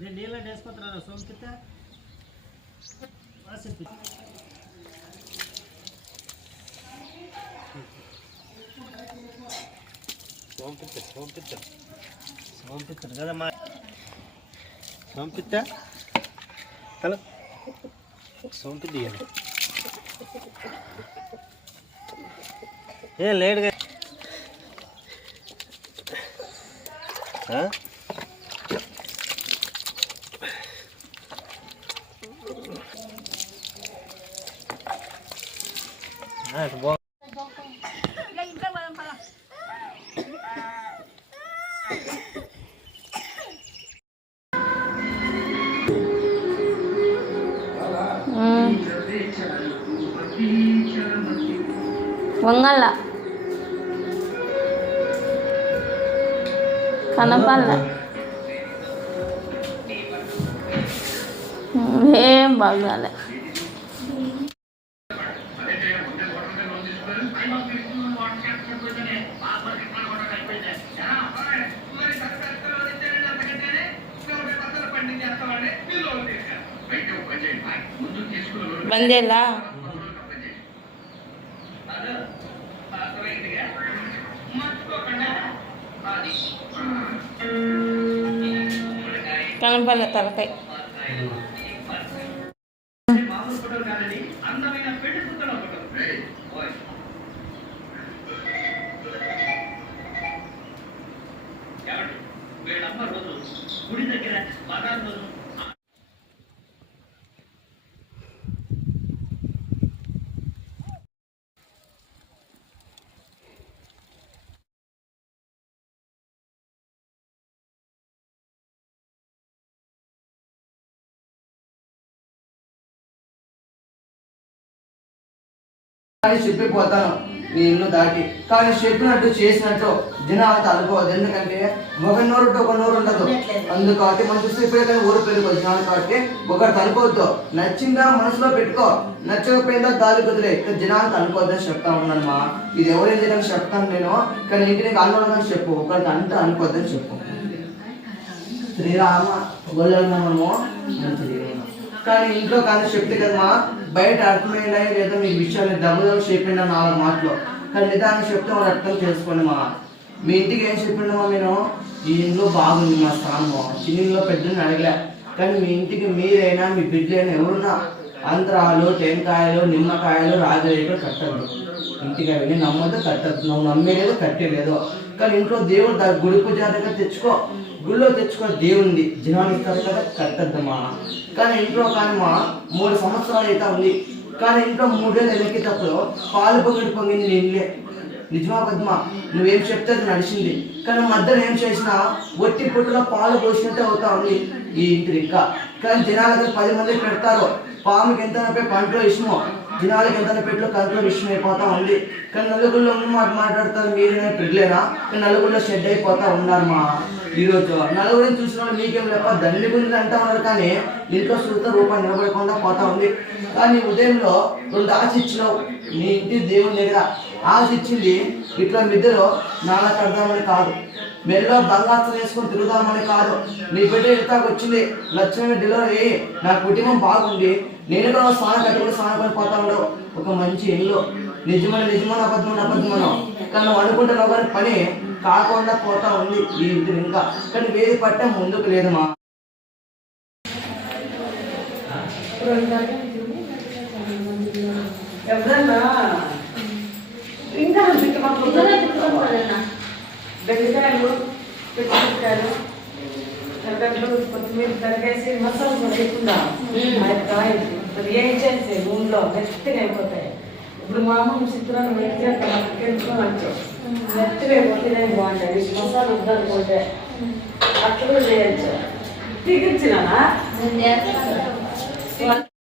నేను నీళ్ళ వేసుకుంటున్నాను సోంపిత సోంపిత్తాను కదా మా సోంపిత్త హలో సోంపిద్ది ఏ లేట్గా వంగళ్ళ కనపల్ల ఏం బాగాలే బందేలా కనపల్ల తలకాయ గుడి దగ్గర చెప్పిపోతాను నీ ఇల్లు దాటి కానీ చెప్పినట్టు చేసినట్టు జనాలతో అనుకోవద్దు. ఎందుకంటే ఒక నోరు ఒక నోరు ఉండదు. అందుకటి మనం చూస్తే ఇప్పుడే కానీ ఊరు పెళ్ళికో జనాలు కాబట్టి ఒకటి అనుకోవద్దు. నచ్చిందా మనసులో పెట్టుకో, నచ్చకపోయిందా దారి కుదిరే జనాలతో అనుకోవద్దని చెప్తా ఉన్నాను మా. ఇది ఎవరేం చేయడానికి చెప్తాను నేను, కానీ ఇంటిని అనుకోవద్దని చెప్పు, ఒకరికి అంతా అనుకోవద్దని చెప్పు. శ్రీరామ గోళము కానీ ఇంట్లో కానీ చెప్తే కదమ్మా బయట అర్థమైనా లేదా మీకు విషయాలు డబ్బులు చెప్పిండా 4 మాటలు, కానీ నిదానం చెప్తే వాళ్ళు అర్థం చేసుకోండి మా. మీ ఇంటికి ఏం చెప్పిండమా నేను, ఈ ఇంట్లో బాగుంది మా స్థానము, చిన్నిలో పెద్దని అడగలే, కానీ మీ ఇంటికి మీరైనా మీ బిడ్డలైనా ఎవరున్నా అంతరాలు టెంకాయలు నిమ్మకాయలు రాజరేఖలు కట్టద్దు. ఇంటికి అవన్నీ నమ్మద్దు, కట్టద్దు. నువ్వు నమ్మేలేదు కట్టేలేదు, కానీ ఇంట్లో దేవుడు దాని గుడి పూజ దగ్గర తెచ్చుకో, గుళ్ళో తెచ్చుకో, దేవుంది జనాలు ఇస్తారు కదా కట్టద్దమ్మా. కానీ ఇంట్లో కానీ మా 3 సంవత్సరాలు అయితే ఉంది, కానీ ఇంట్లో 3 ఏళ్ళు వెనక్కేటప్పుడు పాలు పొగడి పొంగింది నీ ఇల్లే. నిజమా పద్మ, నువ్వేం చెప్తే అది నడిచింది, కానీ మధ్యలో ఏం చేసినా ఒట్టి పుట్టులో పాలు పోసినట్టే అవుతా ఉంది ఈ ఇంటి ఇంకా. కానీ జనాలకు 10 మంది పెడతారు, పాముకి ఎంత పంటలో ఇష్టమో జనాలకి ఎంత పెట్టులో కంట్లో విషయం అయిపోతా ఉంది. కానీ నలుగురిలో మాట్లాడతారు మీరేనా పెళ్ళేనా, కానీ నలుగురిలో షెడ్ అయిపోతా ఉన్నారు మా. ఈరోజు నలుగురిని చూసిన వాళ్ళు మీకేం లేక దండి గురించి అంటా ఉన్నారు, కానీ ఇంట్లో చూస్తే రూపాయి నిలబడకుండా పోతా ఉంది. కానీ ఉదయంలో 2 ఆశ ఇచ్చినావు నీ ఇంటి దేవుని దగ్గర. ఆశ ఇచ్చింది ఇట్లా మిద్దెలో నాన్న కడదామని కాదు, మెల్లో బంగారం వేసుకొని తిరుగుదామని కాదు. నీ బిడ్డ ఇంతాకు వచ్చింది, లక్ష్మి డెలివరీ అయ్యి నా కుటుంబం బాగుంది, నేను కూడా స్నానం కట్టుకుని స్నానం పడి పోతా ఉండవు. ఒక మంచి ఇల్లు నిజమైన అబద్ధమనో కానీ నువ్వు అనుకుంటున్నావు, కానీ పని కాకుండా పోతా ఉంది ఈ ఇంటిని ఇంకా. కానీ వేది పట్టే ముందుకు లేదు మా. ఎవరన్నా ఇంకా బెండకాయలు పెట్టుకుంటారు, ఎర్రగడ్డలు కొత్తిమీర తరిగేసి మసాలా వేసుకుందా ఏం చేసి నూనెలో మెత్తగా అయిపోతాయి. ఇప్పుడు మామూలు చిత్రాన్ని మెత్తగా పెట్టుకొని వచ్చాం, మెత్తగా అయిపోతేనే బాగుంటాయి. మసాలా వద్దనుకుంటే అట్లా కూడా చేయొచ్చు. తీకిచ్చినా